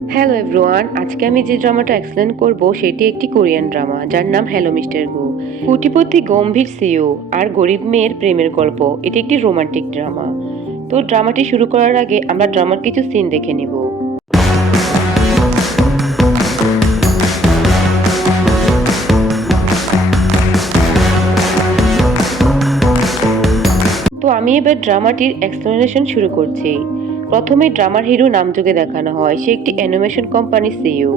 Hello everyone, আজকে আমি যে ড্রামাটা এক্সপ্লেন করব সেটি একটি কোরিয়ান ড্রামা যার নাম হ্যালো মিস্টার গো। কোটিপতি গম্ভীর সিইও আর গরিব মেয়ের প্রেমের গল্প। এটি একটি রোমান্টিক ড্রামা। তো ড্রামাটি শুরু করার আগে আমরা ড্রামার কিছু সিন দেখে নিব। তো আমি এবার ড্রামাটির এক্সপ্লেনেশন শুরু করছি। প্রথমে ড্রামার হিরো নামজুকে দেখানো হয়। সে একটি অ্যানিমেশন কোম্পানির সিইও।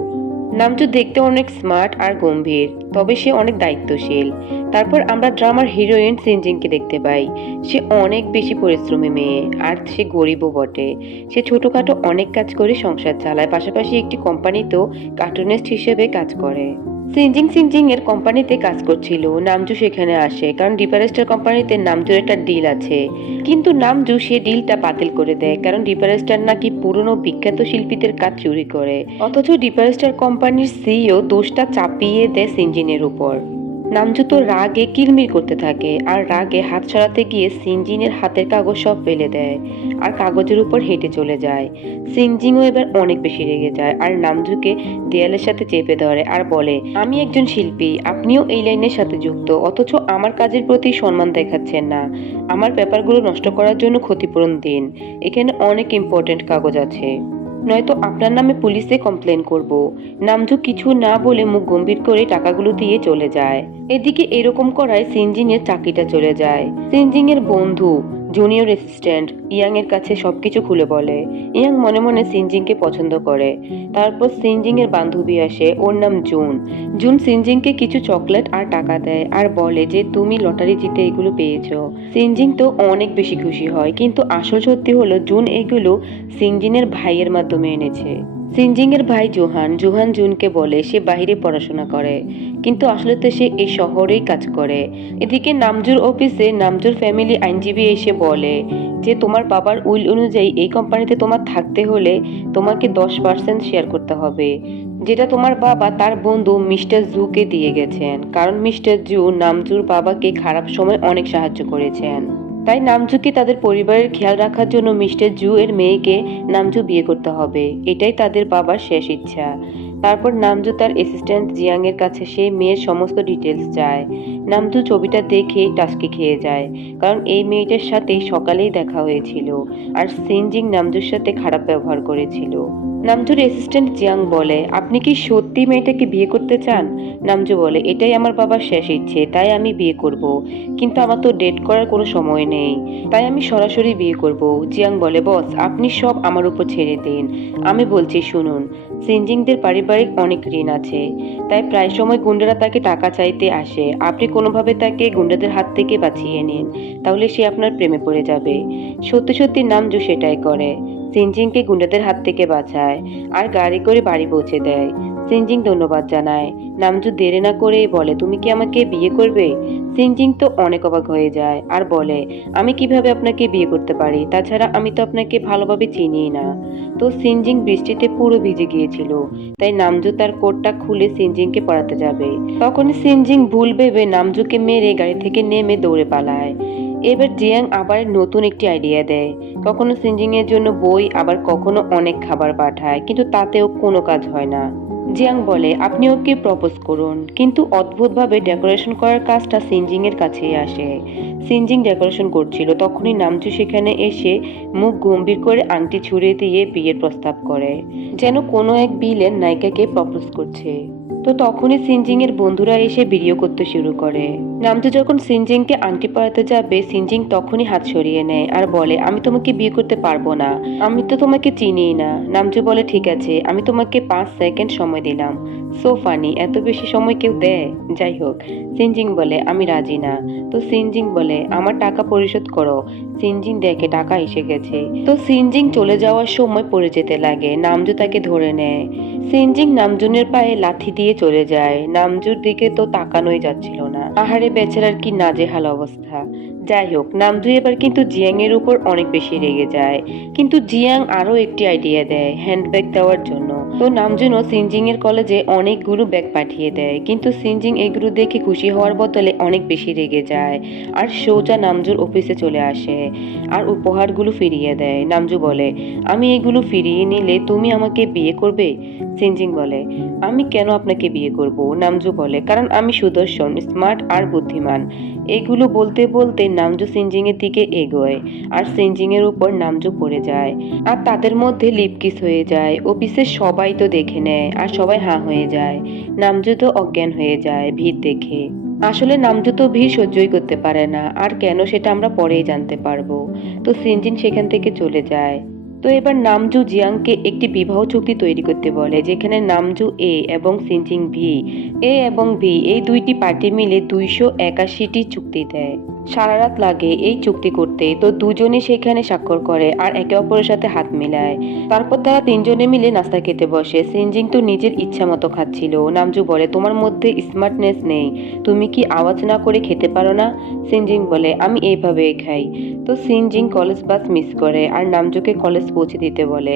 নামজু দেখতে অনেক স্মার্ট আর গম্ভীর, তবে সে অনেক দায়িত্বশীল। তারপর আমরা ড্রামার হিরোইন সিনজিনকে দেখতে পাই। সে অনেক বেশি পরিশ্রমী মেয়ে, আর সে গরিবও বটে। সে ছোটখাটো অনেক কাজ করে সংসার চালায়, পাশাপাশি একটি কোম্পানিতেও কার্টুনিস্ট হিসেবে কাজ করে। সিনজিং সিনজিং এর কোম্পানিতে কাজ করছিল। নামজু সেখানে আসে, কারণ ডিপারেস্টার কোম্পানিতে নামজুর একটা ডিল আছে। কিন্তু নামজু সে ডিলটা বাতিল করে দেয়, কারণ ডিপারেস্টার নাকি পুরনো বিখ্যাত শিল্পীদের কাজ চুরি করে। অথচ ডিপারেস্টার কোম্পানির সিইও দোষটা চাপিয়ে দেয় সিনজিনের উপর। নামজু তো রাগে কিলমির করতে থাকে, আর রাগে হাত সরাতে গিয়ে সিনজিনের হাতের কাগজ সব ফেলে দেয় আর কাগজের উপর হেঁটে চলে যায়। সিনজিংও এবার অনেক বেশি রেগে যায় আর নামজুকে দেয়ালের সাথে চেপে ধরে আর বলে, আমি একজন শিল্পী, আপনিও এই লাইনের সাথে যুক্ত, অথচ আমার কাজের প্রতি সম্মান দেখাচ্ছেন না। আমার পেপারগুলো নষ্ট করার জন্য ক্ষতিপূরণ দিন। এখানে অনেক ইম্পর্টেন্ট কাগজ আছে, নয়তো আপনার নামে পুলিশে কমপ্লেন করব। নামজু কিছু না বলে মুখ গম্ভীর করে টাকাগুলো দিয়ে চলে যায়। এদিকে এরকম করায় সিনজিংয়ের চাকরিটা চলে যায়। সিনজিংয়ের বন্ধু জুনিয়র অ্যাসিস্ট্যান্ট ইয়াং এর কাছে সবকিছু খুলে বলে। ইয়াং মনে মনে সিনজিংকে পছন্দ করে। তারপর সিনজিং এর বান্ধবী আসে, ওর নাম জুন। জুন সিনজিংকে কিছু চকলেট আর টাকা দেয় আর বলে যে তুমি লটারি জিতে এগুলো পেয়েছো। সিনজিং তো অনেক বেশি খুশি হয়, কিন্তু আসল সত্যি হলো জুন এগুলো সিনজিনের ভাইয়ের মাধ্যমে এনেছে। সিনজিং এর ভাই জোহান জোহান জুনকে বলে সে বাইরে পড়াশোনা করে, কিন্তু আসলে তো সে এই শহরেই কাজ করে। এদিকে নামজুর অফিসে নামজুর ফ্যামিলি আইনজীবী এসে বলে যে তোমার বাবার উইল অনুযায়ী এই কোম্পানিতে তোমার থাকতে হলে তোমাকে 10% শেয়ার করতে হবে, যেটা তোমার বাবা তার বন্ধু মিস্টার জুকে দিয়ে গেছেন, কারণ মিস্টার জু নামজুর বাবাকে খারাপ সময় অনেক সাহায্য করেছেন। তাই নামজুকে তাদের পরিবারের খেয়াল রাখার জন্য মিস্টার জু এর মেয়েকে নামজু বিয়ে করতে হবে, এটাই তাদের বাবার শেষ ইচ্ছা। তারপর নামজু তার অ্যাসিস্ট্যান্ট জিয়াং এর কাছে সেই মেয়ের সমস্ত ডিটেলস চায়। নামজু ছবিটা দেখে টাসকি খেয়ে যায়, কারণ এই মেয়েটার সাথে সকালেই দেখা হয়েছিল আর সিনজিং নামজুর সাথে খারাপ ব্যবহার করেছিল। নামজুর অ্যাসিস্ট্যান্ট জিয়াং বলে, আপনি কি সত্যি মেয়েটাকে বিয়ে করতে চান? নামজু বলে, এটাই আমার বাবার শেষ ইচ্ছে, তাই আমি বিয়ে করব, কিন্তু আমার তো ডেট করার কোনো সময় নেই, তাই আমি সরাসরি বিয়ে করব। জিয়াং বলে, বস আপনি সব আমার উপর ছেড়ে দিন, আমি বলছি শুনুন। সিনজিংদের পারিবারিক অনেক ঋণ আছে, তাই প্রায় সময় গুন্ডারা তাকে টাকা চাইতে আসে। আপনি কোনোভাবে তাকে গুন্ডাদের হাত থেকে বাঁচিয়ে নিন, তাহলে সে আপনার প্রেমে পড়ে যাবে। সত্যি সত্যি নামজু সেটাই করে। সিনজিংকে গুন্ডাদের হাত থেকে বাঁচায় আর গাড়ি করে বাড়ি পৌঁছে দেয়। সিনজিং ধন্যবাদ জানায়। নামজু দেরি না করেই বলে, তুমি কি আমাকে বিয়ে করবে? সিনজিং তো অনেক অবাক হয়ে যায় আর বলে, আমি কিভাবে আপনাকে বিয়ে করতে পারি, তাছাড়া আমি তো আপনাকে ভালোভাবে চিনিই না। তো সিনজিং বৃষ্টিতে পুরো ভিজে গিয়েছিল, তাই নামজু তার কোটটা খুলে সিনজিংকে পড়াতে যাবে। তখনই সিনজিং ভুল ভেবে নামজুকে মেরে গাড়ি থেকে নেমে দৌড়ে পালায়। এবার জিয়াং আবার নতুন একটি আইডিয়া দেয়। কখনো সিনজিং এর জন্য বই, আবার কখনো অনেক খাবার পাঠায়, কিন্তু তাতেও কোনো কাজ হয় না। জিয়াং বলে, আপনি ওকে প্রপোজ করুন, কিন্তু অদ্ভুতভাবে ডেকোরেশন করার কাজটা সিনজিং এর কাছেই আসে। সিনজিং ডেকোরেশন করছিল, তখনই নামজু সেখানে এসে মুখ গম্ভীর করে আংটি ছুঁড়ে দিয়ে বিয়ের প্রস্তাব করে, যেন কোনো এক বিলেন নায়িকাকে প্রপোজ করছে। তো তখনই সিনজিং এর বন্ধুরা এসে ভিডিও করতে শুরু করে। নামজু যখন সিনজিংকে আংটি পরাতে যাবে, সিনজিং তখনই হাত সরিয়ে নেয় আর বলে, আমি তোমাকে বিয়ে করতে পারবো না, আমি তো তোমাকে চিনিই না। নামজু বলে, ঠিক আছে, আমি তোমাকে 5 সেকেন্ড সময় দিলাম। সো ফানি, এত বেশি সময় কেউ দেয়? যাই হোক, সিনজিং বলে, আমি রাজি না। তো সিনজিং বলে, আমার টাকা পরিশোধ করো। সিনজিং দেখে টাকা এসে গেছে, তো সিনজিং চলে যাওয়ার সময় পড়ে যেতে লাগে। নামজু তাকে ধরে নেয়। সিনজিং নামজুনের পায়ে লাথি দিয়ে চলে যায়। নামজুর দিকে তো তাকানোই যাচ্ছিল না। আহারে বেচারার কি নাজেহাল অবস্থা। যাই হোক, নামজু এবার কিন্তু জিয়াং এর উপর অনেক বেশি রেগে যায়, কিন্তু জিয়াং আরো একটি আইডিয়া দেয় হ্যান্ডব্যাগ দেওয়ার জন্য। তো নামজুনও সিনজিং এর কলেজে অনেকগুলো ব্যাগ পাঠিয়ে দেয়, কিন্তু সিনজিং এগুলো দেখে খুশি হওয়ার বদলে অনেক বেশি রেগে যায় আর সোজা নামজুর অফিসে চলে আসে আর উপহারগুলো ফিরিয়ে দেয়। নামজু বলে, আমি এগুলো ফিরিয়ে নিলে তুমি আমাকে বিয়ে করবে? সিনজিং বলে, আমি কেন আপনাকে বিয়ে করব? নামজু বলে, কারণ আমি সুদর্শন, স্মার্ট আর বুদ্ধিমান। এগুলো বলতে বলতে নামজু সিনজিং এর দিকে এগোয় আর সিনজিং এর উপর নামজু পড়ে যায় আর তাদের মধ্যে লিপকিস হয়ে যায়। অফিসের সবাই তো দেখে নেয় আর সবাই হাঁ হয়ে যায়। নামজু তো অজ্ঞান হয়ে যায় ভিড় দেখে। আসলে নামজু তো ভিড় সহ্যই করতে পারে না, আর কেন সেটা আমরা পরেই জানতে পারবো। তো সিনজিন সেখান থেকে চলে যায়। তো এবার নামজু জিয়াংকে একটি বিবাহ চুক্তি তৈরি করতে বলে, যেখানে নামজু এ এবং সিনজিং ভি, এ এবং ভি এই দুইটি পার্টি মিলে 281টি চুক্তি দেয়। সারা রাত লাগে এই চুক্তি করতে। তো দুজনে সেখানে স্বাক্ষর করে আর একে অপরের সাথে হাত মিলায়। তারপর তারা তিনজনে মিলে নাস্তা খেতে বসে। সিনজিং তো নিজের ইচ্ছা মতো খাচ্ছিল। নামজু বলে, তোমার মধ্যে স্মার্টনেস নেই, তুমি কি আওয়াজ না করে খেতে পারো না? সিনজিং বলে, আমি এইভাবেই খাই। তো সিনজিং কলেজ বাস মিস করে আর নামজুকে কলেজ পৌঁছে দিতে বলে।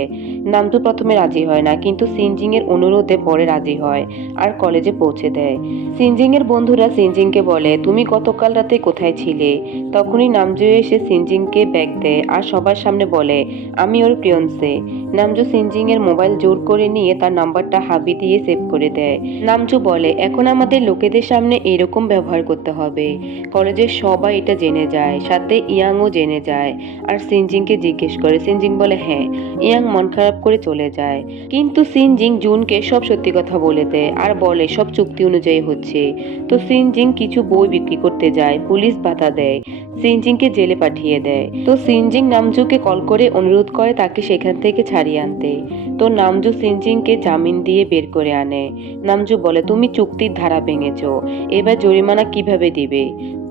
নামজু প্রথমে রাজি হয় না, কিন্তু সিনজিং এর অনুরোধে পরে রাজি হয় আর কলেজে পৌঁছে দেয়। সিনজিং এর বন্ধুরা সিনজিংকে বলে, তুমি গতকাল রাতে কোথায় ছিলে? তখনই নামজু এসে সিনজিংকে ব্যাগ দেয় আর সবার সামনে বলে, আমি ওর ফিয়ন্সে। নামজু সিনজিং এর মোবাইল জোর করে নিয়ে তার নাম্বারটা হাবি দিয়ে সেভ করে দেয়। নামজু বলে, এখন আমাদের লোকেদের সামনে এরকম ব্যবহার করতে হবে। কলেজের সবাই এটা জেনে যায়, সাথে ইয়াংও জেনে যায় আর সিনজিংকে জিজ্ঞেস করে। সিনজিং বলে হ্যাঁ। ইয়াং মন খারাপ করে চলে যায়, কিন্তু সিনজিং জুনকে সব সত্যি কথা বলে দেয় আর বলে সব চুক্তি অনুযায়ী হচ্ছে। তো সিনজিং কিছু বই বিক্রি করতে যায়, পুলিশ বাধা দেয়, সিনজিংকে জেলে পাঠিয়ে দেয়। তো সিনজিং নামজুকে কল করে অনুরোধ করে তাকে সেখান থেকে ছাড়িয়ে আনতে। তো নামজু সিনজিংকে জামিন দিয়ে বের করে আনে। নামজু বলে, তুমি চুক্তির ধারা ভেঙেছো, এবার জরিমানা কিভাবে দিবে?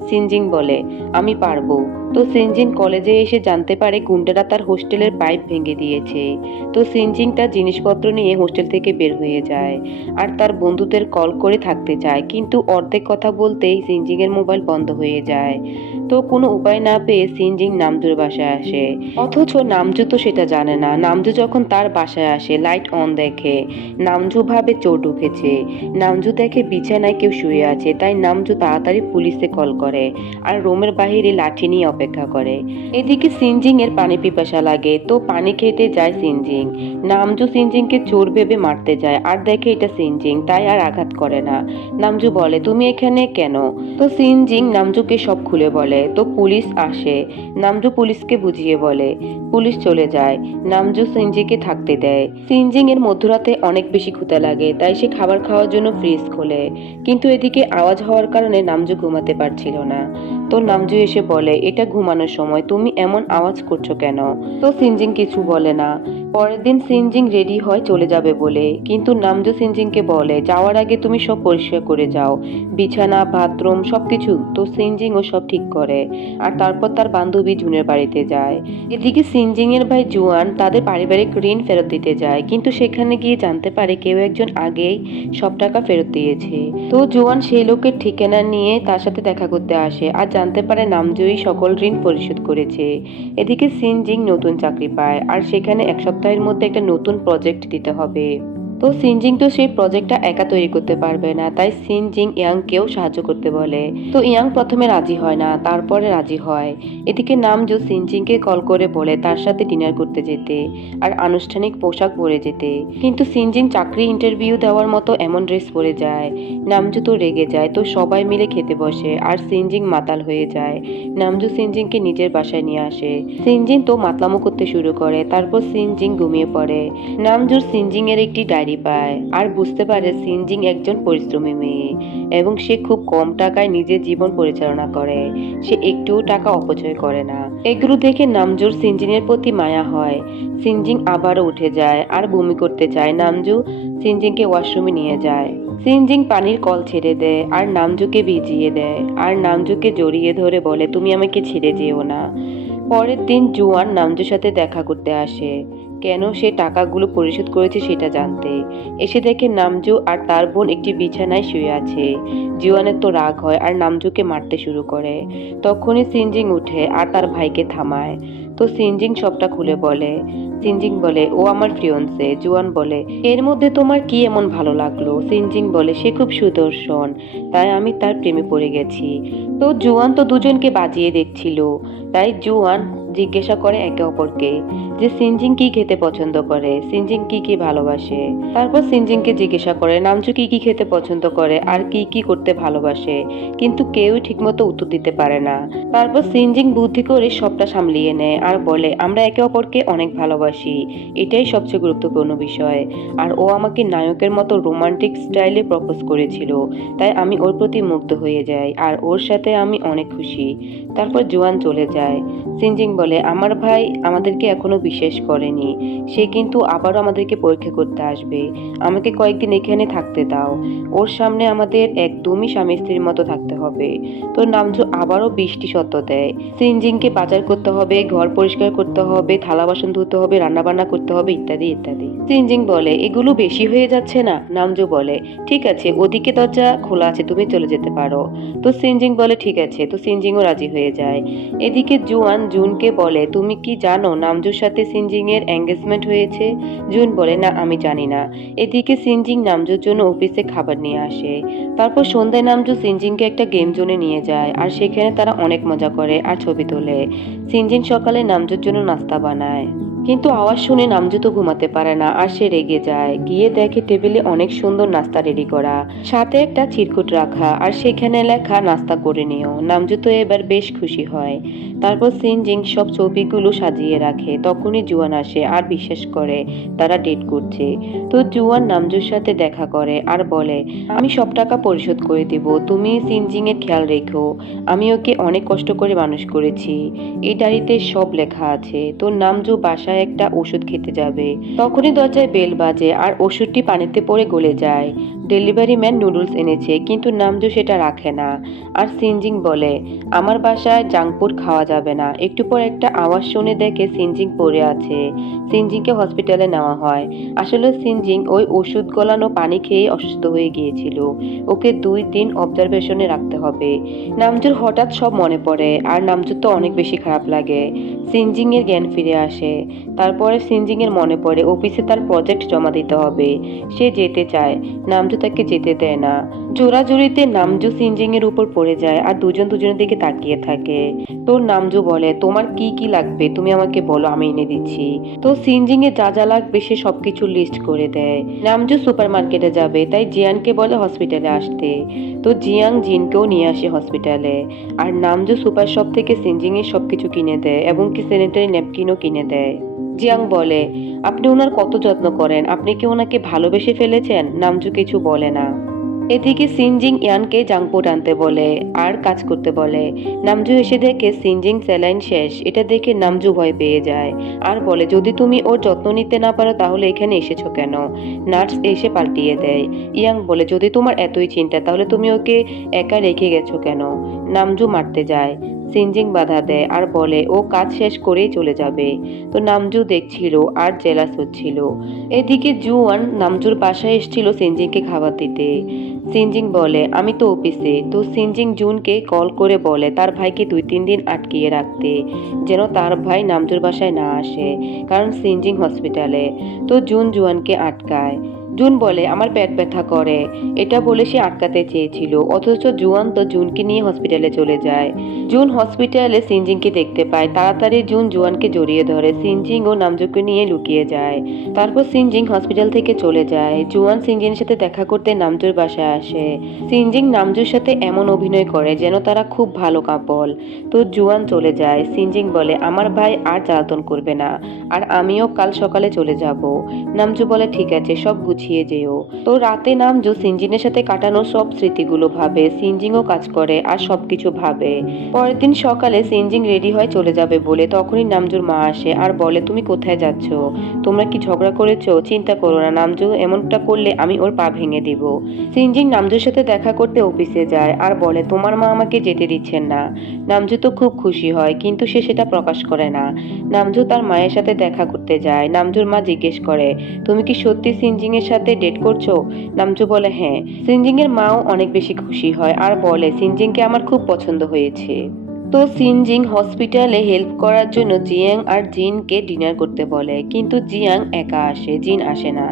সিনজিং বলে, আমি পারবো। তো সিনজিং কলেজে এসে জানতে পারে গুন্ডারা তার হোস্টেলের পাইপ ভেঙে দিয়েছে। তো সিনজিং তার জিনিসপত্র নিয়ে হোস্টেল থেকে বের হয়ে যায় আর তার বন্ধুদের কল করে থাকতে চায়, কিন্তু অর্ধেক কথা বলতেই সিনজিং এর মোবাইল বন্ধ হয়ে যায়। তো কোনো উপায় না পেয়ে সিনজিং নামজুর বাসায় আসে, অথচ নামজু তো সেটা জানে না। নামজু যখন তার বাসায় আসে লাইট অন দেখে, নামজু ভাবে চোর ঢুকেছে। নামজু দেখে বিছানায় কেউ শুয়ে আছে, তাই নামজু তাড়াতাড়ি পুলিশে কল করে আর রুমের বাহিরে লাঠি নিয়ে অপেক্ষা করে। এদিকে সিনজিং এর পানি পিপাসা লাগে, তো পানি খেতে যায় সিনজিং। নামজু সিনজিংকে চোর ভেবে মারতে যায় আর দেখে এটা সিনজিং, তাই আর আঘাত করে না। নামজু বলে, তুমি এখানে কেন? তো সিনজিং নামজুকে সব খুলে বলে। তো পুলিশ আসে, নামজু পুলিশকে বুঝিয়ে বলে, পুলিশ চলে যায়। নামজু সিনজিকে থাকতে দেয়। সিনজিং এর মধ্যরাতে অনেক বেশি ক্ষুধা লাগে, তাই সে খাবার খাওয়ার জন্য ফ্রিজ খোলে, কিন্তু এদিকে আওয়াজ হওয়ার কারণে নামজু ঘুমাতে পারছিল না। তো নামজু এসে বলে, এটা ঘুমানোর সময়, তুমি এমন আওয়াজ করছো কেন? তো সিনজিং কিছু বলে না। পরের দিন সিনজিং রেডি হয় চলে যাবে বলে, কিন্তু নামজু সিনজিংকে বলে, যাওয়ার আগে তুমি সব পরিষ্কার করে যাও, বিছানা, বাথরুম সবকিছু। তো সিনজিংও সব ঠিক করে আর তারপর তার বান্ধবী জুনের বাড়িতে যায়। এদিকে সিনজিং এর ভাই জুয়ান তাদের পারিবারিক ঋণ ফেরত দিতে যায়, কিন্তু সেখানে গিয়ে জানতে পারে কেউ একজন আগেই সব টাকা ফেরত দিয়েছে। তো জুয়ান সেই লোকের ঠিকানা নিয়ে তার সাথে দেখা করতে আসে আর জানতে পারে নামজুই সকল ঋণ পরিশোধ করেছে। এদিকে সিনজিং নতুন চাকরি পায় আর সেখানে এক সপ্তাহের মধ্যে একটা নতুন প্রজেক্ট দিতে হবে। তো সিনজিং তো সেই প্রজেক্টটা একা তৈরি করতে পারবে না, তাই সিনজিং ইয়াংকেও সাহায্য করতে বলে। তো ইয়াং প্রথমে রাজি হয় না, তারপরে রাজি হয়। এদিকে নামজু সিনজিংকে কল করে বলে তার সাথে ডিনার করতে যেতে আর আনুষ্ঠানিক পোশাক পরে যেতে, কিন্তু সিনজিং চাকরি ইন্টারভিউ দেওয়ার মতো এমন ড্রেস পরে যায়। নামজু তো রেগে যায়। তো সবাই মিলে খেতে বসে আর সিনজিং মাতাল হয়ে যায়। নামজু সিনজিংকে নিজের বাসায় নিয়ে আসে। সিনজিং তো মাতলামো করতে শুরু করে, তারপর সিনজিং ঘুমিয়ে পড়ে। নামজুর সিনজিং এর একটি ডায়েরি পায় আর বুঝতে পারে সিনজিং একজন পরিশ্রমী মেয়ে এবং সে খুব কম টাকায় নিজের জীবন পরিচালনা করে, সে একটুও টাকা অপচয় করে না। এগুলো দেখে নামজুর সিনজিং এর প্রতি মায়া হয়। সিনজিং আবারও উঠে যায় আর বমি করতে চায়। নামজু সিনজিংকে ওয়াশরুমে নিয়ে যায়। সিনজিং পানির কল ছেড়ে দেয় আর নামজুকে ভিজিয়ে দেয় আর নামজুকে জড়িয়ে ধরে বলে, তুমি আমাকে ছেড়ে যেও না। পরের দিন জুয়ান নামজুর সাথে দেখা করতে আসে, কেন সে টাকাগুলো পরিশোধ করেছে সেটা জানতে। এসে দেখে নামজু আর তার বোন একটি বিছানায় শুয়ে আছে। জুয়ানের তো রাগ হয় আর নামজুকে মারতে শুরু করে। তখনই সিনজিং উঠে আর তার ভাইকে থামায়। তো সিনজিং সবটা খুলে বলে। সিনজিং বলে ও আমার ফিয়ন্সে। জুয়ান বলে এর মধ্যে তোমার কি এমন ভালো লাগলো? সিনজিং বলে সে খুব সুদর্শন, তাই আমি তার প্রেমে পড়ে গেছি। তো জুয়ান তো দুজনকে বাজিয়ে দেখছিল, তাই জুয়ান জিজ্ঞাসা করে একে অপরকে যে সিনজিং কি খেতে পছন্দ করে, সিনজিং কি কি ভালোবাসে। তারপর সিনজিংকে জিজ্ঞাসা করে নামজু কি কি খেতে পছন্দ করে আর কি কি করতে ভালোবাসে, কিন্তু কেউই ঠিকমতো উত্তর দিতে পারে না। তারপর সিনজিং বুদ্ধি করে সবটা সামলিয়ে নেয় আর বলে আমরা একে অপরকে অনেক ভালোবাসি, এটাই সবচেয়ে গুরুত্বপূর্ণ বিষয়। আর ও আমাকে নায়কের মতো রোমান্টিক স্টাইলে প্রপোজ করেছিল, তাই আমি ওর প্রতি মুগ্ধ হয়ে যাই আর ওর সাথে আমি অনেক খুশি। তারপর জুয়ান চলে যায়। সিনজিং বলে আমার ভাই আমাদেরকে এখনো বিশ্বাস করেনি, সে কিন্তু আবারও আমাদেরকে পরীক্ষা করতে আসবে, আমাকে কয়েকদিন এখানে থাকতে দাও, ওর সামনে আমাদের একদমই স্বামী স্ত্রীর মতো থাকতে হবে। তো নামজু আবারও 20টি শর্ত দেয়। সিনজিংকে বাজার করতে হবে, ঘর পরিষ্কার করতে হবে, থালা বাসন ধুতে হবে, রান্না বান্না করতে হবে, ইত্যাদি ইত্যাদি। সিনজিং বলে এগুলো বেশি হয়ে যাচ্ছে না? নামজু বলে ঠিক আছে, ওদিকে দরজা খোলা আছে, তুমি চলে যেতে পারো। তো সিনজিং বলে ঠিক আছে। তো সিনজিংও রাজি হয়ে যায়। এদিকে জুয়ান জুনকে বলে তুমি কি জানো নামজুর সাথে সিনজিং এর এঙ্গেজমেন্ট হয়েছে? জুন বলে না আমি জানি না। এদিকে সিনজিং নামজুর জন্য অফিসে খাবার নিয়ে আসে। তারপর সন্ধ্যায় নামজু সিনজিংকে একটা গেম জোনে নিয়ে যায় আর সেখানে তারা অনেক মজা করে আর ছবি তোলে। সিনজিং সকালে নামজুর জন্য নাস্তা বানায়, কিন্তু আওয়াজ শুনে নামজু তো ঘুমাতে পারে না আর সে রেগে যায়। গিয়ে দেখে টেবিলে অনেক সুন্দর নাস্তা রেডি করা, সাথে একটা চিরকুট রাখা আর সেখানে লেখা নাস্তা করে নিও। নামজু তো এবার বেশ খুশি হয়। তারপর সিনজিং সব ছবিগুলো সাজিয়ে রাখে, তখনই জুয়ান আসে আর বিশ্বাস করে তারা ডেট করছে। তো জুয়ান নামজুর সাথে দেখা করে আর বলে আমি সব টাকা পরিশোধ করে দিব, তুমি সিনজিং এর খেয়াল রেখো, আমি ওকে অনেক কষ্ট করে মানুষ করেছি, এই ডায়েরিতে সব লেখা আছে। তো নামজু বাসায় একটা ওষুধ খেতে যাবে, তখনই দরজায় বেল বাজে আর ওষুধটি পানিতে পড়ে গলে যায়। ডেলিভারি ম্যান নুডলস এনেছে, কিন্তু নামজু সেটা রাখে না। আর সিনজিং বলে আমার বাসায় জাঙ্ক ফুড খাওয়া যাবে না। একটু পর একটা আওয়াজ শুনে দেখে সিনজিং পড়ে আছে। সিনজিংকে হসপিটালে নেওয়া হয়। আসলে সিনজিং ওই ওষুধ গলানো পানি খেয়ে অসুস্থ হয়ে গিয়েছিল, ওকে 2 দিন অবজারভেশনে রাখতে হবে। নামজুর হঠাৎ সব মনে পড়ে আর নামজুর তো অনেক বেশি খারাপ লাগে। সিনজিং এর জ্ঞান ফিরে আসে। তারপরে সিনজিং এর মনে পড়ে অফিসে তার প্রজেক্ট জমা দিতে হবে, সে যেতে চায়, নামজু তাকে যেতে দেয় না। জোরাজুরিতে নামজু সিনজিং এর উপর পড়ে যায় আর দুজন দুজনের দিকে তাকিয়ে থাকে। তো নামজু বলে তোমার কি কি লাগবে তুমি আমাকে বলো, আমি এনে দিচ্ছি। তো সিনজিং এর যা যা লাগবে সে সবকিছু লিস্ট করে দেয়। নামজু সুপার মার্কেটে যাবে, তাই জিয়ানকে বলে হসপিটালে আসতে। তো জিয়াং জিনকেও নিয়ে আসে হসপিটালে। আর নামজু সুপার শপ থেকে সিনজিং এর সবকিছু কিনে দেয় এবং কি স্যানিটারি ন্যাপকিনও কিনে দেয়। জিয়াং বলে আপনি ওনার কত যত্ন করেন, আপনি কি ওনাকে ভালোবেসে ফেলেছেন? নামজু কিছু বলে না। এদিকে সিনজিং ইয়ানকে জাঙ্কফুড আনতে বলে আর কাজ করতে বলে। নামজু এসে দেখে সিনজিং স্যালাইন শেষ, এটা দেখে নামজু ভয় পেয়ে যায় আর বলে যদি তুমি ওর যত্ন নিতে না পারো তাহলে এখানে এসেছো কেন? নার্স এসে পাল্টিয়ে দেয়। ইয়াং বলে যদি তোমার এতই চিন্তা তাহলে তুমি ওকে একা রেখে গেছো কেন? নামজু মারতে যায়, সিনজিং বাধা দেয় আর বলে ও কাজ শেষ করেই চলে যাবে। তো নামজু দেখছিল আর জেলাস হচ্ছিল। এদিকে জুয়ান নামজুর বাসায় এসেছিল সিনজিংকে খাবার দিতে। সিনজিং বলে আমি তো অফিসে। তো সিনজিং জুনকে কল করে বলে তার ভাইকে 2-3 দিন আটকিয়ে রাখতে, যেন তার ভাই নামজুর বাসায় না আসে, কারণ সিনজিং হসপিটালে। তো জুন জুয়ানকে আটকায়। জুন বলে আমার পেট ব্যথা করে, এটা বলে সে আটকাতে চেয়েছিল, অথচ জুয়ান তো জুনকে নিয়ে হসপিটালে চলে যায়। জুন হসপিটালে সিনজিংকে দেখতে পায়, তাড়াতাড়ি জুন জুয়ানকে জড়িয়ে ধরে। সিনজিং ও নামজুকে নিয়ে লুকিয়ে যায়। তারপর সিনজিং হসপিটাল থেকে চলে যায়। জুয়ান সিনজিংয়ের সাথে দেখা করতে নামজুর বাসায় আসে। সিনজিং নামজুর সাথে এমন অভিনয় করে যেন তারা খুব ভালো কাপল। তো জুয়ান চলে যায়। সিনজিং বলে আমার ভাই আর জ্বালাতন করবে না, আর আমিও কাল সকালে চলে যাব। নামজু বলে ঠিক আছে, সব গুছিয়ে যেও। তো রাতে নামজু সিনজিংয়ের সাথে কাটানো সব স্মৃতিগুলো ভাবে, সিনজিংও কাজ করে আর সবকিছু ভাবে। পরের দিন সকালে সিনজিং রেডি হয় চলে যাবে বলে, তখনই নামজুর মা আসে আর বলে তুমি কোথায় যাচ্ছ? তোমরা কি ঝগড়া করেছো? চিন্তা করো না, নামজু এমনটা করলে আমি ওর পা ভেঙে দিব। সিনজিং নামজুর সাথে দেখা করতে অফিসে যায় আর বলে তোমার মা আমাকে যেতে দিচ্ছেন না। নামজু তো খুব খুশি হয়, কিন্তু সে সেটা প্রকাশ করে না। নামজু তার মায়ের সাথে দেখা করতে যায়। নামজুর মা জিজ্ঞেস করে তুমি কি সত্যি সিনজিং এর সাথে ডেট করছো? নামজু বলে হ্যাঁ। সিনজিং এর মাও অনেক বেশি খুশি হয় আর বলে সিনজিংকে আমার খুব পছন্দ হয়েছে। তো সিনজিং হসপিটালে হেল্প করার জন্য জিয়াং আর জিনকে ডিনার করতে বলে, কিন্তু জিয়াং একা আসে, জিন আসে না।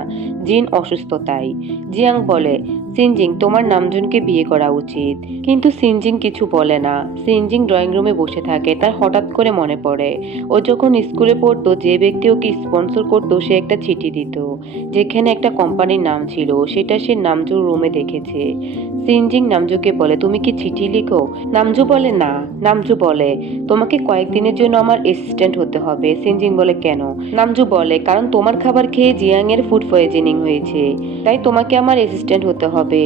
জিন অসুস্থ তাই। জিয়াং বলে, সিনজিং তোমার নামজুনকে বিয়ে করা উচিত, কিন্তু সিনজিং কিছু বলে না। সিনজিং ড্রয়িং রুমে বসে থাকে, তার হঠাৎ করে মনে পড়ে ও যখন স্কুলে পড়তো যে ব্যক্তি ওকে স্পন্সর করতো সে একটা চিঠি দিত যেখানে একটা কোম্পানির নাম ছিল, সেটা সে নামজুর রুমে দেখেছে। সিনজিং নামজুকে বলে, তুমি কি চিঠি লিখো? নামজু বলে না। নামজু বলে, তোমাকে কয়েকদিনের জন্য আমার অ্যাসিস্ট্যান্ট হতে হবে। সিনজিং বলে, কেন? নামজু বলে, কারণ তোমার খাবার খেয়ে জিয়াং এর ফুড পয়জনিং হয়েছে, তাই তোমাকে আমার অ্যাসিস্ট্যান্ট হতে হবে।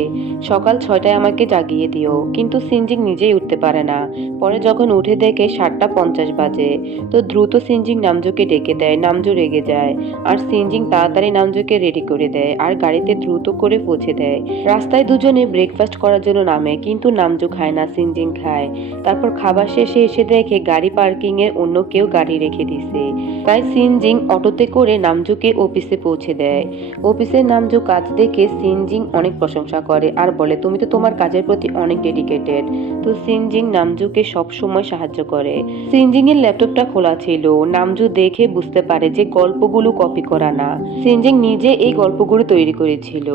সকাল 6টায় আমাকে জাগিয়ে দিও। কিন্তু সিনজিং নিজেই উঠতে পারে না। পরে যখন উঠে দেখে 7:50 বাজে, তো দ্রুত সিনজিং নামজুকে ডেকে দেয়। নামজু রেগে যায়, আর সিনজিং তাড়াতাড়ি নামজুকে রেডি করে দেয় আর গাড়িতে দ্রুত করে পৌঁছে দেয়। রাস্তায় দুজনে ব্রেকফাস্ট করার জন্য নামে, কিন্তু নামজু খায় না, সিনজিং খায়। তারপর খাবার শেষে এসে দেখে গাড়ি পার্কিং এ অন্য কেউ গাড়ি রেখে দিছে, তাই সিনজিং অটোতে করে নামজুকে অফিসে পৌঁছে দেয়। অফিসে নামজু কাজ দেখে সিনজিং অনেক প্রশংসা করে আর বলে, তুমি তো তোমার কাজের প্রতি অনেক ডেডিকেটেড। তো সিনজিং নামজুকে সব সময় সাহায্য করে। সিনজিং এর ল্যাপটপটা খোলা ছিল। নামজু দেখে বুঝতে পারে যে গল্পগুলো কপি করা না, সিনজিং নিজে এই গল্পগুলো তৈরি করেছিল।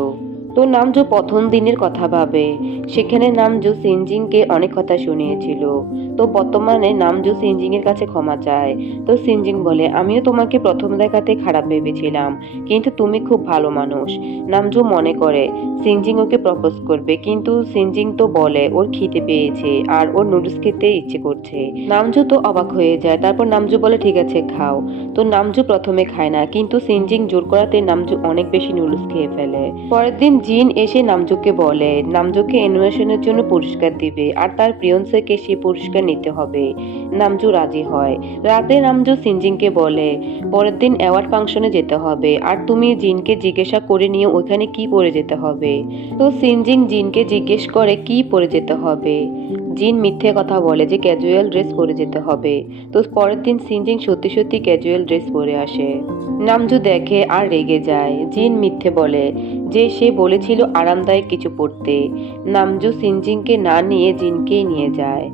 তো নামজু প্রথম দিনের কথা ভাবে। সেখানে নামজু সিনজিংকে অনেক কথা শুনিয়েছিল। তো বর্তমানে নামজু সিনজিং এর কাছে ক্ষমা চায়। তো সিনজিং বলে, আমিও তোমাকে প্রথম দেখাতে খারাপ ভেবেছিলাম, কিন্তু তুমি খুব ভালো মানুষ। নামজু মনে করে সিনজিং ওকে প্রপোজ করবে, কিন্তু সিনজিং তো বলে ওর খিদে পেয়েছে আর ওর নুডলস খেতে ইচ্ছে করছে। নামজু তো অবাক হয়ে যায়। তারপর নামজু বলে, ঠিক আছে খাও। তো নামজু প্রথমে খায় না, কিন্তু সিনজিং জোর করাতে নামজু অনেক বেশি নুডলস খেয়ে ফেলে। পরের দিন জিন এসে নামজুকে বলে নামজুকে অ্যানিমেশনের জন্য পুরস্কার দিবে আর তার প্রিয়ন্সকে সে পুরস্কার নিতে হবে। নামজু রাজি হয়। রাতে নামজু সিনজিংকে বলে, পরের দিন অ্যাওয়ার্ড ফাংশনে যেতে হবে আর তুমি জিনকে জিজ্ঞাসা করে নিয়ে ওইখানে কি পরে যেতে হবে। তো সিনজিং জিনকে জিজ্ঞেস করে কি পরে যেতে হবে। জিন মিথ্যে কথা বলে যে ক্যাজুয়াল ড্রেস পরে যেতে হবে। তো পরের দিন সিনজিং সত্যি সত্যি ক্যাজুয়াল ড্রেস পরে আসে। নামজু দেখে আর রেগে যায়। জিন মিথ্যে বলে যে সে বলেছিল আরামদায়ক কিছু পরতে। নামজু সিনজিংকে না নিয়ে জিনকেই নিয়ে যায়।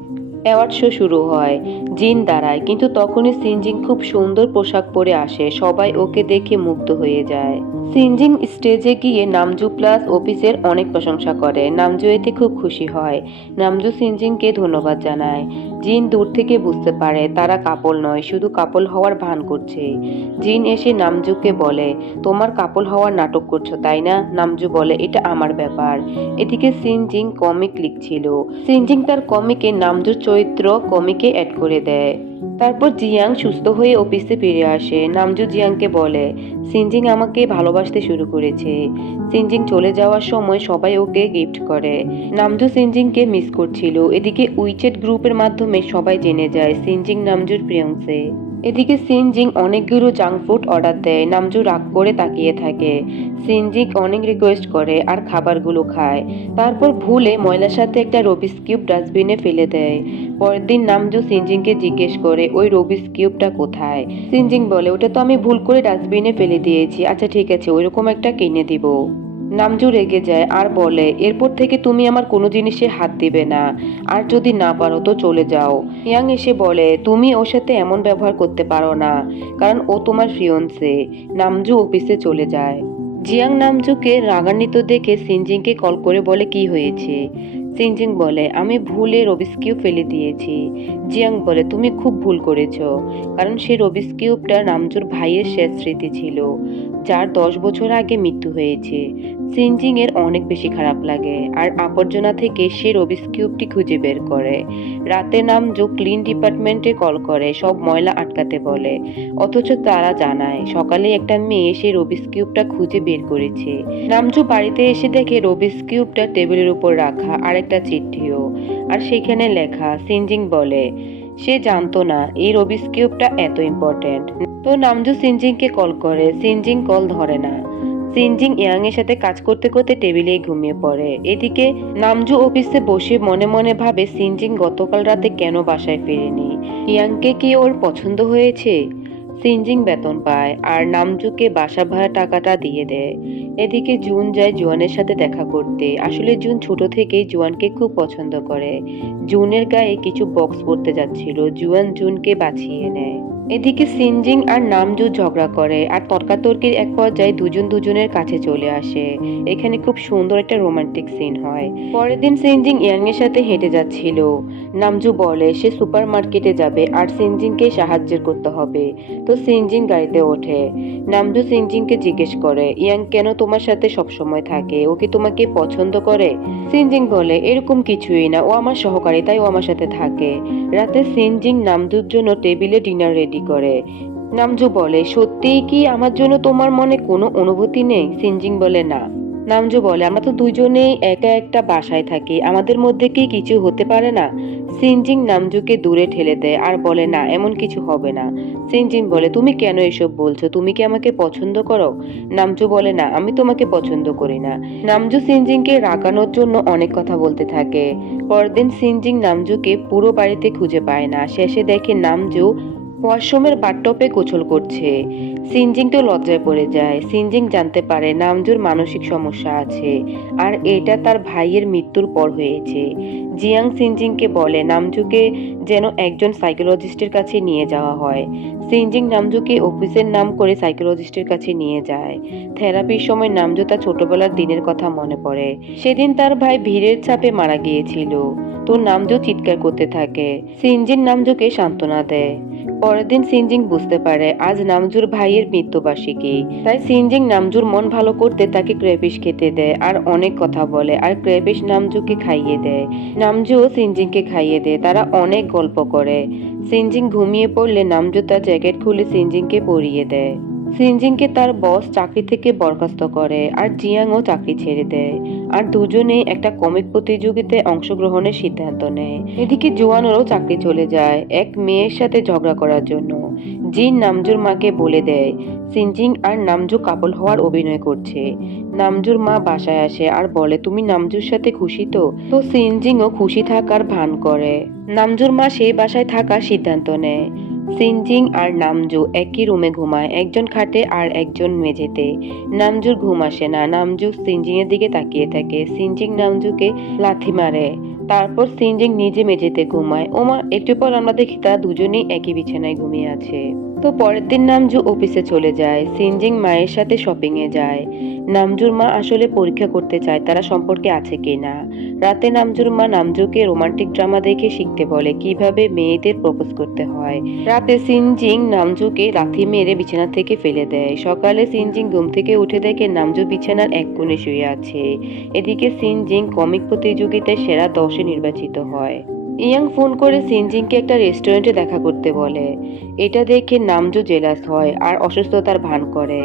অ্যাওয়ার্ড শো শুরু হয়। জিন দাঁড়ায়, কিন্তু তখনই সিনজিং খুব সুন্দর পোশাক পরে আসে। সবাই ওকে দেখে মুগ্ধ হয়ে যায়। সিনজিং স্টেজে গিয়ে নামজু প্লাস অফিসের অনেক প্রশংসা করে। নামজু এতে খুব খুশি হয়। নামজু সিনজিংকে ধন্যবাদ জানায়। জিন দূর থেকে বুঝতে পারে তারা কাপল নয়, শুধু কাপল হওয়ার ভান করছে। জিন এসে নামজুকে বলে, তোমার কাপল হওয়ার নাটক করছো তাই না? নামজু বলে, এটা আমার ব্যাপার। এদিকে সিনজিং কমিক লিখছিল। সিনজিং তার কমিকে নামজুর চরিত্র কমিকে অ্যাড করে দেয়। তারপর জিয়াং সুস্থ হয়ে অফিসে ফিরে আসে। নামজু জিয়াংকে বলে, সিনজিং আমাকে ভালোবাসতে শুরু করেছে। সিনজিং চলে যাওয়ার সময় সবাই ওকে গিফট করে। নামজু সিনজিংকে মিস করছিল। এদিকে উইচ্যাট গ্রুপের মাধ্যমে সবাই জেনে যায় সিনজিং নামজুর প্রিয়ংসে। এদিকে সিনজিং অনেকগুলো জাঙ্ক ফুড অর্ডার দেয়। নামজু রাগ করে তাকিয়ে থাকে। সিনজিং অনেক রিকোয়েস্ট করে আর খাবারগুলো খায়। তারপর ভুলে ময়লার সাথে একটা রবিস কিউব ডাস্টবিনে ফেলে দেয়। পরের দিন নামজু সিনজিংকে জিজ্ঞেস করে ওই রবিস কিউবটা কোথায়। সিনজিং বলে, ওটা তো আমি ভুল করে ডাস্টবিনে ফেলে দিয়েছি। আচ্ছা ঠিক আছে, ওইরকম একটা কিনে দিব। নামজু রেগে যায় আর বলে, এরপর থেকে তুমি আমার কোনো জিনিসে হাত দিবে না, আর যদি না পারো তো চলে যাও। ইয়াং এসে বলে, তুমি ওর সাথে এমন ব্যবহার করতে পারো না, কারণ ও তোমার ফিয়ন্সে। নামজু অফিসে চলে যায়। জিয়াং নামজুকে রাগান্বিত দেখে সিনজিংকে কল করে বলে কি হয়েছে। সিনজিং বলে, আমি ভুলে রবিস কিউব ফেলে দিয়েছি। জিয়াং বলে, তুমি খুব ভুল করেছো, কারণ সে রবিস কিউবটা নামজুর ভাইয়ের শেষ স্মৃতি ছিল, যার 10 বছর আগে মৃত্যু হয়েছে। সিনজিং এর অনেক বেশি খারাপ লাগে আর আবর্জনা থেকে সে রবিস কিউবটি খুঁজে বের করে। রাতে নামজু ক্লিন ডিপার্টমেন্টে কল করে সব ময়লা আটকাতে বলে, অথচ তারা জানায় সকালে একটা মেয়ে সেই রবিস কিউবটা খুঁজে বের করেছে। নামজু বাড়িতে এসে দেখে রবিস কিউবটা টেবিলের উপর রাখা আর একটা চিঠিও, আর সেখানে লেখা। সিনজিং বলে সে জানতো না এই রবিস কিউবটা এত ইম্পর্টেন্ট। তো নামজু সিনজিংকে কল করে। সিনজিং কল ধরে না। সিনজিং ইয়াং এর সাথে কাজ করতে করতে টেবিলেই ঘুমিয়ে পড়ে। এদিকে নামজু অফিসে বসে মনে মনে ভাবে সিনজিং গতকাল রাতে কেন বাসায় ফেরেনি। ইয়াংকে কি ওর পছন্দ হয়েছে? সিনজিং বেতন পায় আর নামজুকে বাসা ভাড়া টাকাটা দিয়ে দেয়। এদিকে জুন যায় জুয়ানের সাথে দেখা করতে। আসলে জুন ছোট থেকেই জুয়ানকে খুব পছন্দ করে। জুনের গায়ে কিছু বক্স পরতে যাচ্ছিল, জুয়ান জুনকে বাঁচিয়ে নেয়। এদিকে সিনজিং আর নামজু ঝগড়া করে আর তর্কাতর্কির এক পর্যায়ে দুজন দুজনের কাছে চলে আসে। এখানে খুব সুন্দর একটা রোমান্টিক সিন হয়। পরের দিন সিনজিং ইয়াং এর সাথে হেঁটে যাচ্ছিল। নামজু বলে সে সুপার মার্কেটে যাবে আর সিনজিংকে সাহায্য করতে হবে। তো সিনজিং গাড়িতে ওঠে। নামজু সিনজিংকে জিজ্ঞেস করে ইয়াং কেন তোমার সাথে সবসময় থাকে, ও কি তোমাকে পছন্দ করে? সিনজিং বলে এরকম কিছুই না, ও আমার সহকারী তাই ও আমার সাথে থাকে। রাতে সিনজিং নামজুর জন্য টেবিলে ডিনার রেডি করে। নামজু বলে সত্যিই কি আমার জন্য তোমার মনে কোনো অনুভূতি নেই? সিনজিং বলে না। নামজু বলে আমরা তো দুজনেই একা একটা বাসায় থাকি, আমাদের মধ্যে কি কিছু হতে পারে না? সিনজিং নামজুকে দূরে ঠেলে দেয় আর বলে না এমন কিছু হবে না। সিনজিং বলে তুমি কেন এসব বলছো, তুমি কি আমাকে পছন্দ করো? নামজু বলে না আমি তোমাকে পছন্দ করি না। নামজু সিনজিংকে রাগানোর জন্য অনেক কথা বলতে থাকে। পরদিন সিনজিং নামজুকে পুরো বাড়িতে খুঁজে পায় না। শেষে দেখে নামজু ওয়াশরুমের বাথটবে গোসল করছে। সিনজিং তো লজ্জায় পড়ে যায়। সিনজিং জানতে পারে নামজুর মানসিক সমস্যা আছে আর এটা তার ভাইয়ের মৃত্যুর পর হয়েছে। জিয়াং সিনজিংকে বলে নামজুকে যেন একজন সাইকোলজিস্টের কাছে নিয়ে যাওয়া হয়। সিনজিং নামজুকে অফিসের নাম করে সাইকোলজিস্টের কাছে নিয়ে যায়। থেরাপির সময় নামজু তার ছোটবেলার দিনের কথা মনে পড়ে। সেদিন তার ভাই ভিড়ের চাপে মারা গিয়েছিল। তো নামজু চিৎকার করতে থাকে। সিনজিং নামজুকে সান্ত্বনা দেয়। পরের দিন সিনজিং বুঝতে পারে আজ নামজুর ভাইয়ের মৃত্যুবার্ষিকী। তাই সিনজিং নামজুর মন ভালো করতে তাকে ক্রেপিস খেতে দেয় আর অনেক কথা বলে আর ক্রেপিস নামজুকে খাইয়ে দেয়। নামজুও সিনজিংকে খাইয়ে দেয়। তারা অনেক গল্প করে। সিনজিং ঘুমিয়ে পড়লে নামজু তার জ্যাকেট খুলে সিনজিংকে পরিয়ে দেয়। সিনজিংকে তার বস চাকরি থেকে বরখাস্ত করে আর জিয়াংও চাকরি ছেড়ে দেয় আর দুজনেই একটা কমিক প্রতিযোগিতায় অংশগ্রহণের সিদ্ধান্ত নেয়। এদিকে জোয়ানেরও চাকরি চলে যায় এক মেয়ের সাথে ঝগড়া করার জন্য। জিন নামজুর মাকে বলে দেয় সিনজিং আর নামজু কাপল হওয়ার অভিনয় করছে। নামজুর মা বাসায় আসে আর বলে তুমি নামজুর সাথে খুশি তো? তো সিনজিংও খুশি থাকার ভান করে। নামজুর মা সেই বাসায় থাকার সিদ্ধান্ত নেয়। সিনজিং আর নামজু একই রুমে ঘুমায়, একজন খাটে আর একজন মেঝেতে। নামজুর ঘুম আসে না। নামজু সিনজিং এর দিকে তাকিয়ে থাকে। সিনজিং নামজুকে লাথি মারে। তারপর সিনজিং নিজে মেঝেতে ঘুমায়। ওমা, একটু পর আমরা দেখি তারা দুজনেই একই বিছানায় ঘুমিয়ে আছে। তো পরের দিন নামজু অফিসে চলে যায়। সিনজিং মায়ের সাথে শপিং এ যায়। নামজুর মা আসলে পরীক্ষা করতে চায় তারা সম্পর্কে আছে কিনা। রাতে নামজুর মা নামজুকে রোমান্টিক ড্রামা দেখে শিখতে বলে কিভাবে মেয়েদের প্রপোজ করতে হয়। রাতে সিনজিং নামজুকে লাথি মেরে বিছানা থেকে ফেলে দেয়। সকালে সিনজিং ঘুম থেকে উঠে দেখে নামজু বিছানার এক কোণে শুয়ে আছে। এদিকে সিনজিং কমিক প্রতিযোগিতায় সেরা 10-এ নির্বাচিত হয়। ইয়াং ফোন করে সিনজিংকে একটা রেস্টুরেন্টে দেখা করতে বলে। এটা দেখে নামজু জেলাস হয় আর অসুস্থতার ভান করে,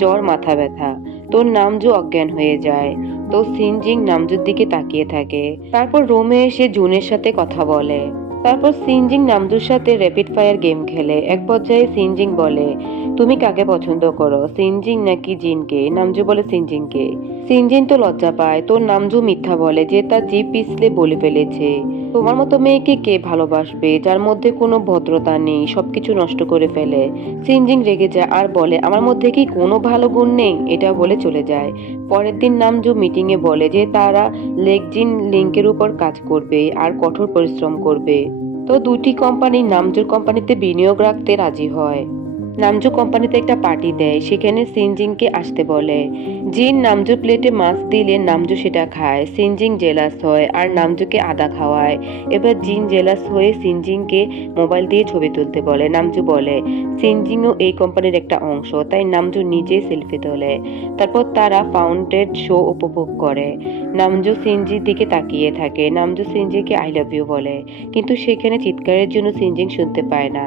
জ্বর মাথা ব্যথা। তো নামজু অজ্ঞান হয়ে যায়। তো সিনজিং নামজুর দিকে তাকিয়ে থাকে। তারপর রুমে এসে জুনের সাথে কথা বলে। তারপর সিনজিং নামজুর সাথে র্যাপিড ফায়ার গেম খেলে। এক পর্যায়ে সিনজিং বলে তুমি কাকে পছন্দ করো, সিনজিং নাকি জিনকে? নামজু বলে সিনজিংকে। সিনজিং তো লজ্জা পায়। তো নামজু মিথ্যা বলে যে তার জিভ পিছলে বলে ফেলেছে। তোমার মতো মেয়েকে কে ভালোবাসবে যার মধ্যে কোনো ভদ্রতা নেই, সবকিছু নষ্ট করে ফেলে? সিনজিং রেগে যায় আর বলে আমার মধ্যে কি কোনো ভালো গুণ নেই? এটা বলে চলে যায়। পরের দিন নামজু মিটিং এ বলে যে তারা লেকজিন লিংকের উপর কাজ করবে আর কঠোর পরিশ্রম করবে। তো দুটি কোম্পানি নামজুর কোম্পানিতে বিনিয়োগ রাখতে রাজি হয়। নামজু কোম্পানিতে একটা পার্টি দেয়, সেখানে সিনজিংকে আসতে বলে। জিন নামজুর প্লেটে মাছ দিলে নামজু সেটা খায়। সিনজিং জেলাস হয় আর নামজুকে আদা খাওয়ায়। এবার জিন জেলাস হয়ে সিনজিংকে মোবাইল দিয়ে ছবি তুলতে বলে। নামজু বলে সিনজিংও এই কোম্পানির একটা অংশ, তাই নামজু নিজে সেলফি তোলে। তারপর তারা ফাউন্টেড শো উপভোগ করে। নামজু সিনজির দিকে তাকিয়ে থাকে। নামজু সিনজিকে আই লাভ ইউ বলে, কিন্তু সেখানে চিৎকারের জন্য সিনজিং শুনতে পায় না।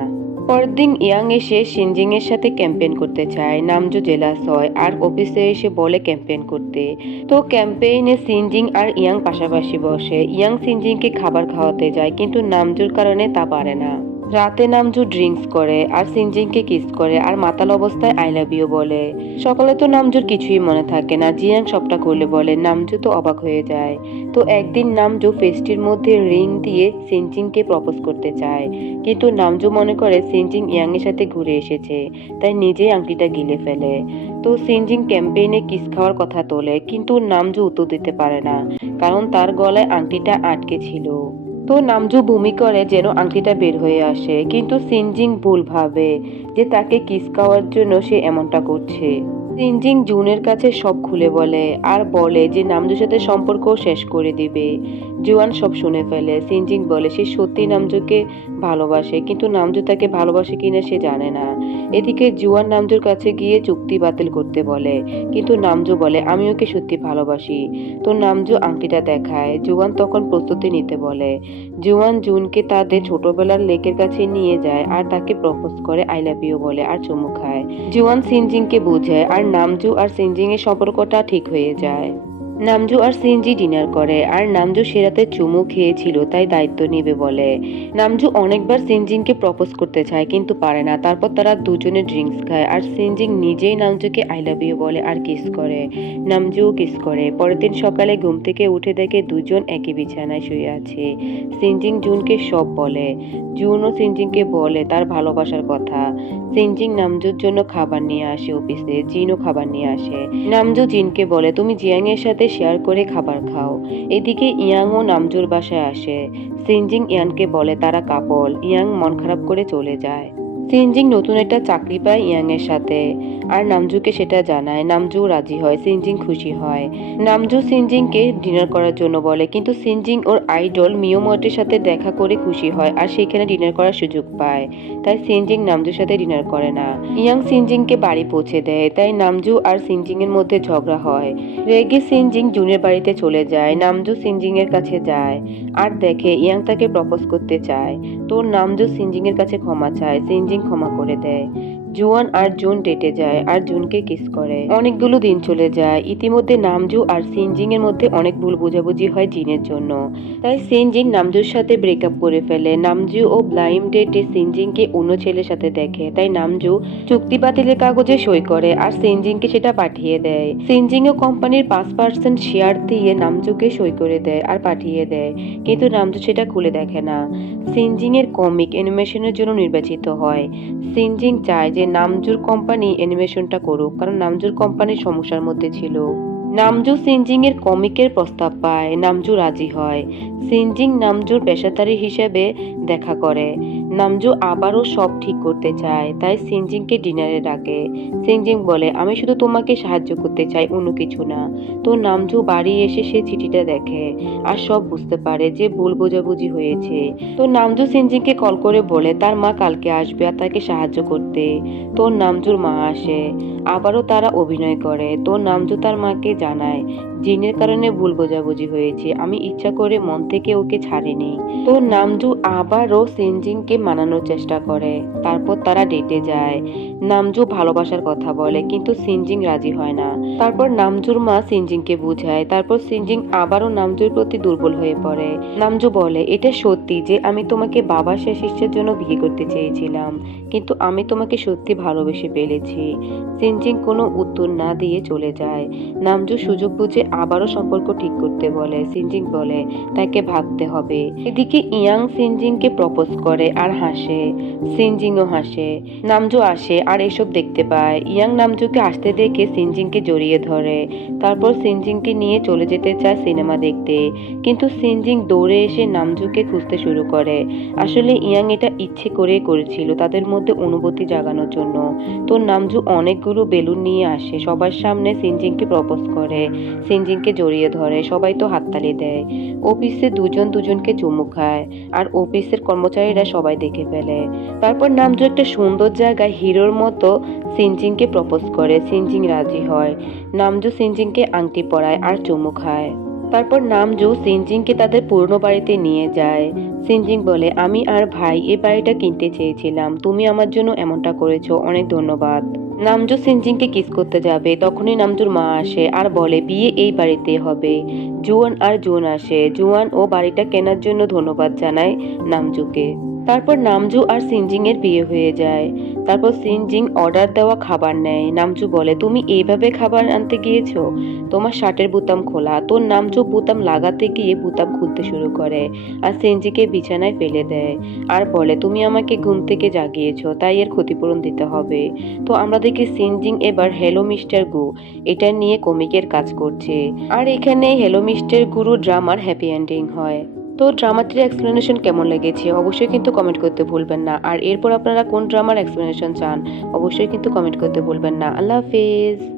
পরের দিন ইয়াং এসে সিনজিং এর সাথে ক্যাম্পেইন করতে চায়। নামজু জেলাস হয় আর অফিসে এসে বলে ক্যাম্পেইন করতে। তো ক্যাম্পেইনে সিনজিং আর ইয়াং পাশাপাশি বসে। ইয়াং সিনজিংকে খাবার খাওয়াতে যায় কিন্তু নামজুর কারণে তা পারে না। রাতে নামজু ড্রিঙ্কস করে আর সিনজিংকে কিস করে আর মাতাল অবস্থায় আই লাভ ইউ বলে। সকালে তো নামজুর কিছুই মনে থাকে না, জিয়াং সবটা খুলে বলে। নামজু তো অবাক হয়ে যায়। তো একদিন নামজু ফেস্টির মধ্যে রিং দিয়ে সিনজিংকে প্রপোজ করতে চায়, কিন্তু নামজু মনে করে সিনজিং ইয়াং এর সাথে ঘুরে এসেছে, তাই নিজেই আংটিটা গিলে ফেলে। তো সিনজিং ক্যাম্পেইনে কিস খাওয়ার কথা তোলে, কিন্তু নামজু উত্তর দিতে পারে না, কারণ তার গলায় আংটিটা আটকে ছিল। তো নামজু বমি করে যেন আংটিটা বের হয়ে আসে, কিন্তু সিনজিং ভুল ভাবে যে তাকে কিস খাওয়ার জন্য সে এমনটা করছে। সিনজিং জুনের কাছে সব খুলে বলে আর বলে যে নামজুর সাথে সম্পর্ক শেষ করে দিবে। জুয়ান সব শুনে ফেলে। সিনজিং বলে সে সত্যি নামজুকে ভালোবাসে, কিন্তু নামজু তাকে ভালোবাসে কিনা সে জানে না। এদিকে জুয়ান নামজুর কাছে গিয়ে চুক্তি বাতিল করতে বলে, কিন্তু নামজু বলে আমি ওকে সত্যি ভালোবাসি। তো নামজু আংটিটা দেখায়। জুয়ান তখন প্রস্তুতি নিতে বলে। জুয়ান জুনকে তাদের ছোটবেলার লেকের কাছে নিয়ে যায় আর তাকে প্রপোজ করে আই লাভ ইউ বলে আর চুমু খায়। জুয়ান সিনজিংকে বুঝায় আর নামজু আর সিনজিং এর সম্পর্কটা ঠিক হয়ে যায়। নামজু আর সিনজি ডিনার করে আর নামজু সে রাতে চুমু খেয়েছিল তাই দায়িত্ব নিবে বলে। নামজু অনেকবার সিনজিংকে প্রপোজ করতে চায় কিন্তু পারে না। তারপর তারা দুজনে ড্রিঙ্কস খায় আর সিনজিং নিজেই নামজুকে আই লাভ ইউ বলে আর কিস করে। নামজুও কিস করে। পরের দিন সকালে ঘুম থেকে উঠে দেখে দুজন একই বিছানায় শুয়ে আছে। সিনজিং জুনকে সব বলে। জুনও সিনজিংকে বলে তার ভালোবাসার কথা। সিনজিং নামজুর জন্য খাবার নিয়ে আসে অফিসে। জিনও খাবার নিয়ে আসে। নামজু জিনকে বলে তুমি জিয়াং এর সাথে শেয়ার করে খাবার খাও। এদিকে ইয়াং ও নামজুর বাসায় আসে। সিনজিং ইয়ানকে বলে তারা কাপল। ইয়াং মন খারাপ করে চলে যায়। সিনজিং নতুন একটা চাকরি পায় ইয়াং এর সাথে আর নামজুকে সেটা জানায়। নামজু রাজি হয়। সিনজিং খুশি হয়। নামজু সিনজিংকে ডিনার করার জন্য বলে, কিন্তু সিনজিং ওর আইডল মিয়োমটের সাথে দেখা করে খুশি হয় আর সেখানে ডিনার করার সুযোগ পায়। তাই সিনজিং নামজুর সাথে ডিনার করে না। ইয়াং সিনজিংকে বাড়ি পৌঁছে দেয়, তাই নামজু আর সিনজিং এর মধ্যে ঝগড়া হয়। রেগে সিনজিং জুনের বাড়িতে চলে যায়। নামজু সিনজিং এর কাছে যায় আর দেখে ইয়াং তাকে প্রপোজ করতে চায়। তো নামজু সিনজিং এর কাছে ক্ষমা চায়। সিনজিং ক্ষমা করে দেয়। জুয়ান আর জুন ডেটে যায় আর জুনকে কিস করে। অনেকগুলো দিন চলে যায়। ইতিমধ্যে নামজু আর সিনজিং এর মধ্যে অনেক ভুল বোঝাবুঝি হয় জিনের জন্য। তাই সিনজিং নামজুর সাথে ব্রেকআপ করে ফেলে। নামজু ও ব্লাইন্ড ডেটে সিনজিংকে অন্য ছেলের সাথে দেখে, তাই নামজু চুক্তি বাতিলের কাগজে সই করে আর সিনজিংকে সেটা পাঠিয়ে দেয়। সিনজিং ও কোম্পানির 5% শেয়ার দিয়ে নামজুকে সই করে দেয় আর পাঠিয়ে দেয়, কিন্তু নামজু সেটা খুলে দেখে না। সিনজিং এর কমিক অ্যানিমেশনের জন্য নির্বাচিত হয়। সিনজিং চায় যে নামজুর কোম্পানি অ্যানিমেশনটা করুক, কারণ নামজুর কোম্পানির সমস্যার মধ্যে ছিল। নামজু সিনজিং এর কমিকের প্রস্তাব পায়। নামজু রাজি হয়। সিনজিং নামজুর পেশাদারি হিসেবে দেখা করে। নামজু আবারও সব ঠিক করতে চায়, তাই সিনজিংকে ডিনারে ডাকে। সিনজিং বলে আমি শুধু তোমাকে সাহায্য করতে চাই, অন্য কিছু না। তো নামজু বাড়ি এসে সে চিঠিটা দেখে আর সব বুঝতে পারে যে ভুল বোঝাবুঝি হয়েছে। তো নামজু সিনজিংকে কল করে বলে তার মা কালকে আসবে আর তাকে সাহায্য করতে। তো নামজুর মা আসে। আবারও তারা অভিনয় করে। তো নামজু তার মাকে জানায় জিনের কারণে ভুল বোঝাবুঝি হয়েছে, আমি ইচ্ছা করে মন থেকে ওকে ছাড়িনি। তো নামজু আবারও সিনজিংকে মানানোর চেষ্টা করে। তারপর তারা ডেটে যায়। নামজু ভালোবাসার কথা বলে, কিন্তু সিনজিং রাজি হয় না। তারপর নামজুর মা সিনজিংকে বুঝায়। তারপর সিনজিং আবারও নামজুর প্রতি দুর্বল হয়ে পড়ে। নামজু বলে এটা সত্যি যে আমি তোমাকে বাবার শেষ ইচ্ছের জন্য বিয়ে করতে চেয়েছিলাম, কিন্তু আমি তোমাকে সত্যি ভালোবেসে ফেলেছি। সিনজিং কোনো উত্তর না দিয়ে চলে যায়। নামজু সুযোগ বুঝে আবারও সম্পর্ক ঠিক করতে বলে। সিনজিং বলে তাকে ভাবতে হবে। এদিকে ইয়াং সিনজিংকে প্রপোজ করে আর হাসে। সিনজিংও হাসে। নামজু আসে আর এসব দেখতে পায়। ইয়াং নামজুকে আসতে দেখে সিনজিংকে জড়িয়ে ধরে। তারপর সিনজিংকে নিয়ে চলে যেতে চায় সিনেমা দেখতে, কিন্তু সিনজিং দৌড়ে এসে নামজুকে খুঁজতে শুরু করে। আসলে ইয়াং এটা ইচ্ছে করেই করেছিল, তাদের মধ্যে অনুভূতি জাগানোর জন্য। তো নামজু অনেকগুলো বেলুন নিয়ে আসে। সবার সামনে সিনজিংকে প্রপোজ করে। সিনজিংকে জড়িয়ে ধরে। সবাই তো হাততালি দেয়। অফিসে দুজন দুজনকে চুমু খায় আর অফিসের কর্মচারীরা সবাই দেখে ফেলে। তারপর নামজু একটা সুন্দর জায়গায় হিরোর মতো সিনজিংকে প্রপোজ করে। সিনজিং রাজি হয়। নামজু সিনজিংকে আংটি পরায় আর চুমু খায়। তারপর নামজু সিনজিংকে তাদের পুরনো বাড়িতে নিয়ে যায়। সিনজিং বলে আমি আর ভাই এই বাড়িটা কিনতে চেয়েছিলাম, তুমি আমার জন্য এমনটা করেছো, অনেক ধন্যবাদ। নামজু সিনজিংকে কিস করতে যাবে, তখনই নামজুর মা আসে আর বলে বিয়ে এই বাড়িতে হবে। জুয়ান আর জুন আসে। জুয়ান ও বাড়িটা কেনার জন্য ধন্যবাদ জানায় নামজুকে। তারপর নামজু আর সিনজিং এর বিয়ে হয়ে যায়। তারপর সিনজিং অর্ডার দেওয়া খাবার নেয়। নামজু বলে, তুমি এইভাবে খাবার আনতে গিয়েছো? তোমার শার্টের বোতাম খোলা। তোর নামজু বোতাম লাগাতে গিয়ে বোতাম খুলতে শুরু করে আর সিনজিকে বিছানায় ফেলে দেয় আর বলে, তুমি আমাকে ঘুম থেকে জাগিয়েছো, তাই এর ক্ষতিপূরণ দিতে হবে। তো আমরা দেখি সিনজিং এবার হ্যালো মিস্টার গু এটা নিয়ে কমিকের কাজ করছে। আর এখানে হ্যালো মিস্টার গুরু ড্রামার হ্যাপি এন্ডিং হয়। তো ড্রামাটির এক্সপ্লেনেশন কেমন লেগেছে অবশ্যই কিন্তু কমেন্ট করতে ভুলবেন না। আর এরপর আপনারা কোন ড্রামার এক্সপ্লেনেশন চান অবশ্যই কিন্তু কমেন্ট করতে ভুলবেন না। আল্লাহ হাফেজ।